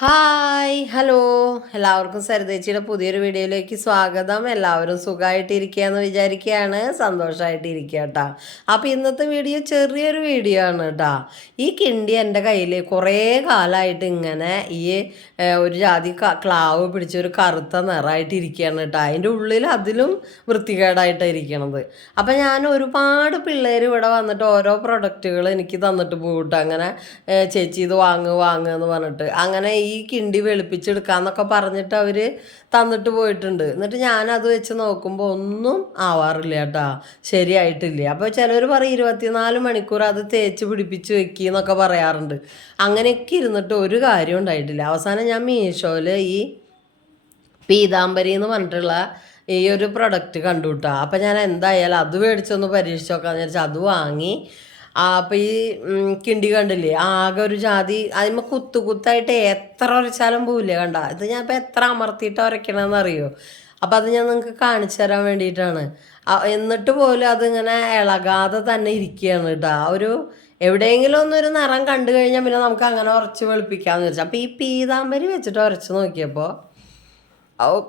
Hi hello എല്ലാവർക്കും സരിതേച്ചിയുടെ പുതിയൊരു വീഡിയോയിലേക്ക് സ്വാഗതം. എല്ലാവരും സുഖമായിട്ടിരിക്കുകയെന്ന് വിചാരിക്കുകയാണ്, സന്തോഷമായിട്ടിരിക്കുക കേട്ടോ. അപ്പോൾ ഇന്നത്തെ വീഡിയോ ചെറിയൊരു വീഡിയോ ആണ് കേട്ടോ. ഈ കിണ്ടി എൻ്റെ കയ്യിൽ കുറേ കാലമായിട്ട് ഇങ്ങനെ ഒരു ജാതി ക്ലാവ് പിടിച്ചൊരു കറുത്ത നിറമായിട്ടിരിക്കുകയാണ് കേട്ടോ. അതിൻ്റെ ഉള്ളിൽ അതിലും വൃത്തികേടായിട്ടാണ് ഇരിക്കണത്. അപ്പം ഞാൻ ഒരുപാട് പിള്ളേർ ഇവിടെ വന്നിട്ട് ഓരോ പ്രൊഡക്റ്റുകൾ എനിക്ക് തന്നിട്ട് പോകട്ടെ, അങ്ങനെ ചേച്ചി ഇത് വാങ്ങുക എന്ന് പറഞ്ഞിട്ട് അങ്ങനെ ഈ കിണ്ടി വെളുപ്പിച്ചെടുക്കാന്നൊക്കെ പറഞ്ഞിട്ട് അവർ തന്നിട്ട് പോയിട്ടുണ്ട്. എന്നിട്ട് ഞാനത് വെച്ച് നോക്കുമ്പോൾ ഒന്നും ആവാറില്ല കേട്ടോ, ശരിയായിട്ടില്ല. അപ്പോൾ ചിലർ പറയും 24 മണിക്കൂർ അത് തേച്ച് പിടിപ്പിച്ച് വെക്കുന്നൊക്കെ പറയാറുണ്ട്. അങ്ങനെയൊക്കെ ഇരുന്നിട്ട് ഒരു കാര്യം ഉണ്ടായിട്ടില്ല. അവസാനം ഞാൻ മീഷോയിൽ ഈ പീതാംബരി എന്ന് പറഞ്ഞിട്ടുള്ള ഈ ഒരു പ്രൊഡക്റ്റ് കണ്ടു കിട്ടാ. അപ്പം ഞാൻ എന്തായാലും അത് മേടിച്ചൊന്ന് പരീക്ഷിച്ച് നോക്കാമെന്ന് വിചാരിച്ചാൽ അത് വാങ്ങി. അപ്പം ഈ കിണ്ടി കണ്ടില്ലേ, ആകെ ഒരു ജാതി അതിന്മേൽ കുത്തായിട്ട് എത്ര ഉരച്ചാലും പോവില്ല. കണ്ട ഇത് ഞാൻ ഇപ്പം എത്ര അമർത്തിയിട്ട് ഉരയ്ക്കണമെന്ന് അറിയോ. അപ്പം അത് ഞാൻ നിങ്ങൾക്ക് കാണിച്ചു തരാൻ വേണ്ടിയിട്ടാണ്. എന്നിട്ട് പോലും അതിങ്ങനെ ഇളകാതെ തന്നെ ഇരിക്കുകയാണ് കേട്ടോ. ഒരു എവിടെയെങ്കിലും ഒന്നൊരു നിറം കണ്ടു കഴിഞ്ഞാൽ പിന്നെ നമുക്ക് അങ്ങനെ ഉരച്ച് വെളുപ്പിക്കാമെന്ന് വിചാരിച്ചു. അപ്പം ഈ പീതാംബരി വെച്ചിട്ട് ഉരച്ച് നോക്കിയപ്പോൾ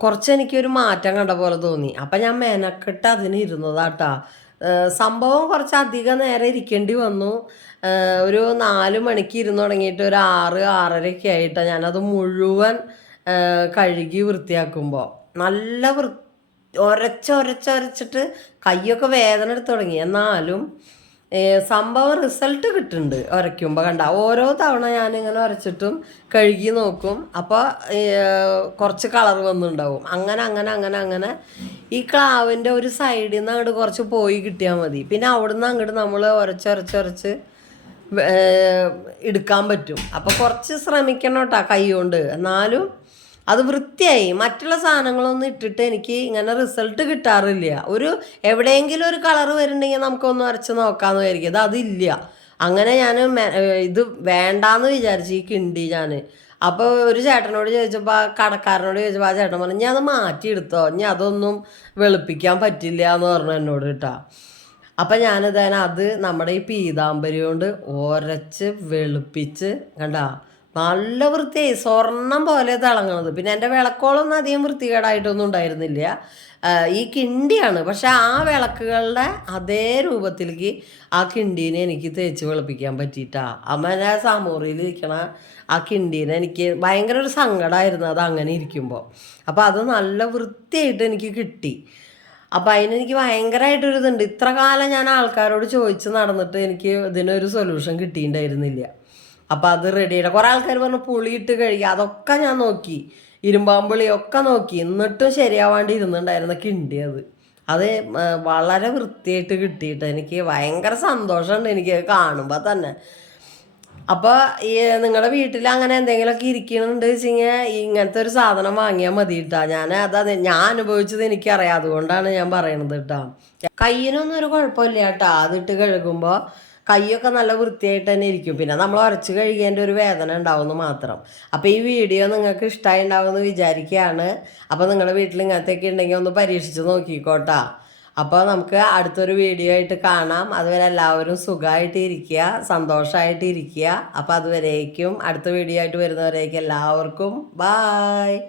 കുറച്ച് എനിക്കൊരു മാറ്റം കണ്ട പോലെ തോന്നി. അപ്പം ഞാൻ മെനക്കെട്ട് അതിന് ഇരുന്നതാട്ടാ. സംഭവം കുറച്ചധികം നേരം ഇരിക്കേണ്ടി വന്നു. ഒരു 4 മണിക്ക് ഇരുന്ന് തുടങ്ങിയിട്ട് ഒരു 6-6:30 ആയിട്ടാണ് ഞാനത് മുഴുവൻ കഴുകി വൃത്തിയാക്കുമ്പോൾ. നല്ല ഒരച്ചൊരച്ചിട്ട് കൈയൊക്കെ വേദന എടുത്ത് തുടങ്ങി. എന്നാലും സംഭവം റിസൾട്ട് കിട്ടുന്നുണ്ട് ഉരയ്ക്കുമ്പോൾ. കണ്ട ഓരോ തവണ ഞാനിങ്ങനെ ഉരച്ചിട്ടും കഴുകി നോക്കും. അപ്പോൾ കുറച്ച് കളർ വന്നിട്ടുണ്ടാവും. അങ്ങനെ ഈ ക്ലാവിൻ്റെ ഒരു സൈഡിൽ നിന്ന് അങ്ങോട്ട് കുറച്ച് പോയി കിട്ടിയാൽ മതി. പിന്നെ അവിടുന്ന് അങ്ങോട്ട് നമ്മൾ ഉരച്ച് എടുക്കാൻ പറ്റും. അപ്പോൾ കുറച്ച് ശ്രമിക്കണം കേട്ടോ കൈ കൊണ്ട്. എന്നാലും അത് വൃത്തിയായി. മറ്റുള്ള സാധനങ്ങളൊന്നും ഇട്ടിട്ട് എനിക്ക് ഇങ്ങനെ റിസൾട്ട് കിട്ടാറില്ല. എവിടെയെങ്കിലും ഒരു കളർ വരുന്നുണ്ടെങ്കിൽ നമുക്കൊന്ന് വരച്ച് നോക്കാമെന്ന് വിചാരിക്കും. ഇത് അതില്ല. അങ്ങനെ ഞാൻ ഇത് വേണ്ടാന്ന് വിചാരിച്ചു ഈ കിണ്ടി ഞാൻ. അപ്പോൾ ഒരു ചേട്ടനോട് ചോദിച്ചപ്പോൾ, കടക്കാരനോട് ചോദിച്ചപ്പോൾ ആ ചേട്ടൻ പറഞ്ഞു ഞാൻ അത് മാറ്റിയെടുത്തോ, ഇനി അതൊന്നും വെളുപ്പിക്കാൻ പറ്റില്ല എന്ന് പറഞ്ഞു എന്നോട് കേട്ടോ. അപ്പം അത് നമ്മുടെ ഈ പീതാംബരി കൊണ്ട് ഉരച്ച് വെളുപ്പിച്ച് കണ്ടാ നല്ല വൃത്തിയായി, സ്വർണം പോലെ തിളങ്ങണത്. പിന്നെ എൻ്റെ വിളക്കോളൊന്നും അധികം വൃത്തികേടായിട്ടൊന്നും ഉണ്ടായിരുന്നില്ല. ഈ കിണ്ടിയാണ്. പക്ഷെ ആ വിളക്കുകളുടെ അതേ രൂപത്തിലേക്ക് ആ കിണ്ടീനെ എനിക്ക് തേച്ച് വെളുപ്പിക്കാൻ പറ്റിയിട്ടാ. അമ്മേനെ സാമൂറിയിൽ ഇരിക്കണ ആ കിണ്ടീനെ എനിക്ക് ഭയങ്കര ഒരു സങ്കടമായിരുന്നു അത് അങ്ങനെ ഇരിക്കുമ്പോൾ. അപ്പോൾ അത് നല്ല വൃത്തിയായിട്ട് എനിക്ക് കിട്ടി. അപ്പം അതിനെനിക്ക് ഭയങ്കരമായിട്ടൊരിതുണ്ട്. ഇത്ര കാലം ഞാൻ ആൾക്കാരോട് ചോദിച്ച് നടന്നിട്ട് എനിക്ക് ഇതിനൊരു സൊല്യൂഷൻ കിട്ടിയിട്ടുണ്ടായിരുന്നില്ല. അപ്പം അത് റെഡിയുടെ കുറേ ആൾക്കാർ പറഞ്ഞു പുളിയിട്ട് കഴിയുക. അതൊക്കെ ഞാൻ നോക്കി, ഇരുമ്പാമ്പുളിയൊക്കെ നോക്കി, എന്നിട്ടും ശരിയാവാണ്ട് ഇരുന്നുണ്ടായിരുന്ന കിണ്ടി അത് വളരെ വൃത്തിയായിട്ട് കിട്ടിയിട്ട് എനിക്ക് ഭയങ്കര സന്തോഷമുണ്ട് എനിക്ക് കാണുമ്പോൾ തന്നെ. അപ്പോൾ ഈ നിങ്ങളുടെ വീട്ടിൽ അങ്ങനെ എന്തെങ്കിലുമൊക്കെ ഇരിക്കണുണ്ട് വെച്ചെങ്കിൽ ഇങ്ങനത്തെ ഒരു സാധനം വാങ്ങിയാൽ മതി കേട്ടോ. ഞാൻ അനുഭവിച്ചത് എനിക്കറിയാം, അതുകൊണ്ടാണ് ഞാൻ പറയണത് കേട്ടോ. കയ്യിനൊന്നും ഒരു കുഴപ്പമില്ല കേട്ടോ. അതിട്ട് കഴുകുമ്പോൾ കൈയൊക്കെ നല്ല വൃത്തിയായിട്ട് തന്നെ ഇരിക്കും. പിന്നെ നമ്മൾ ഉരച്ച് കഴുകിയതിൻ്റെ ഒരു വേദന ഉണ്ടാവുമെന്ന് മാത്രം. അപ്പോൾ ഈ വീഡിയോ നിങ്ങൾക്ക് ഇഷ്ടമായി ഉണ്ടാവുമെന്ന് വിചാരിക്കുകയാണ്. അപ്പോൾ നിങ്ങളുടെ വീട്ടിൽ ഇങ്ങനത്തെയൊക്കെ ഉണ്ടെങ്കിൽ ഒന്ന് പരീക്ഷിച്ച് നോക്കിക്കോട്ടാ. അപ്പോൾ നമുക്ക് അടുത്തൊരു വീഡിയോ ആയിട്ട് കാണാം. അതുവരെ എല്ലാവരും സുഖമായിട്ട് ഇരിക്കുക, സന്തോഷമായിട്ട് ഇരിക്കുക. അപ്പോൾ അതുവരേക്കും അടുത്ത വീഡിയോ ആയിട്ട് വരുന്നവരേക്കും എല്ലാവർക്കും ബായ്.